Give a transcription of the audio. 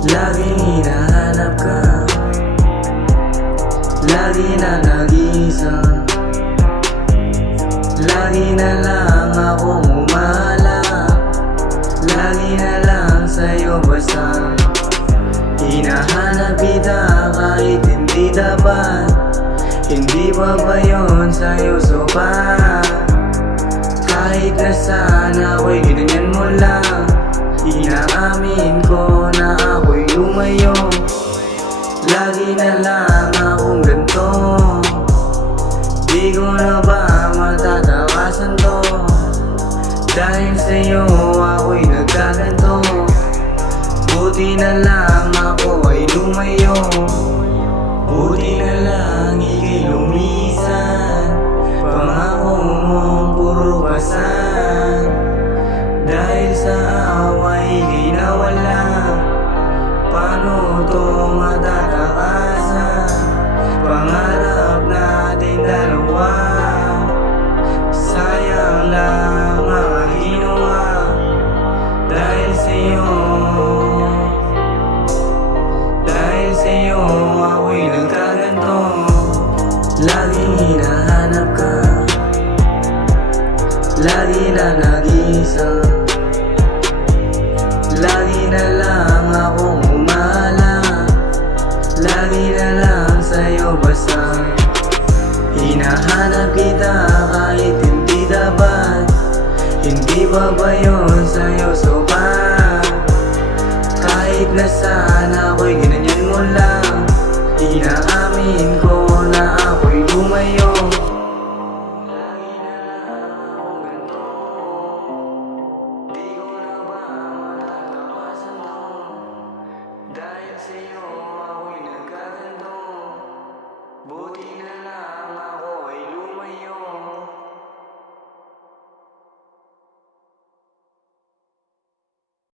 Laging hinahanap ka, lagi na nag-iisa, lagi na lang akong umahalap, lagi na lang sa'yo basta. Hinahanap kita kahit hindi dapat, hindi pa ba yun sa'yo sopa? Kahit na sana ako'y ginanyan mo lang, inaamin ko na ako'y lumayo. Lagi na lang akong ganito, di ko na ba matatakasan to? Dahil sa'yo ako'y nagkaganto, buti na lang ako ay lumayo. Buti na lang ika'y lumisan, pangako mong puro kasan. Dahil sa awa ika'y nawala, paano to matatakasan? Pangarap natin dalawa, sayang lang ang ginawa. Dahil sa'yo ako'y nagkaganto. Laging hinahanap ka, lagi na nag-iisa, lagi na lang akong umahalap, lagi na lang sa'yo basta. Hinahanap kita kahit hindi dapat, hindi ba ba yun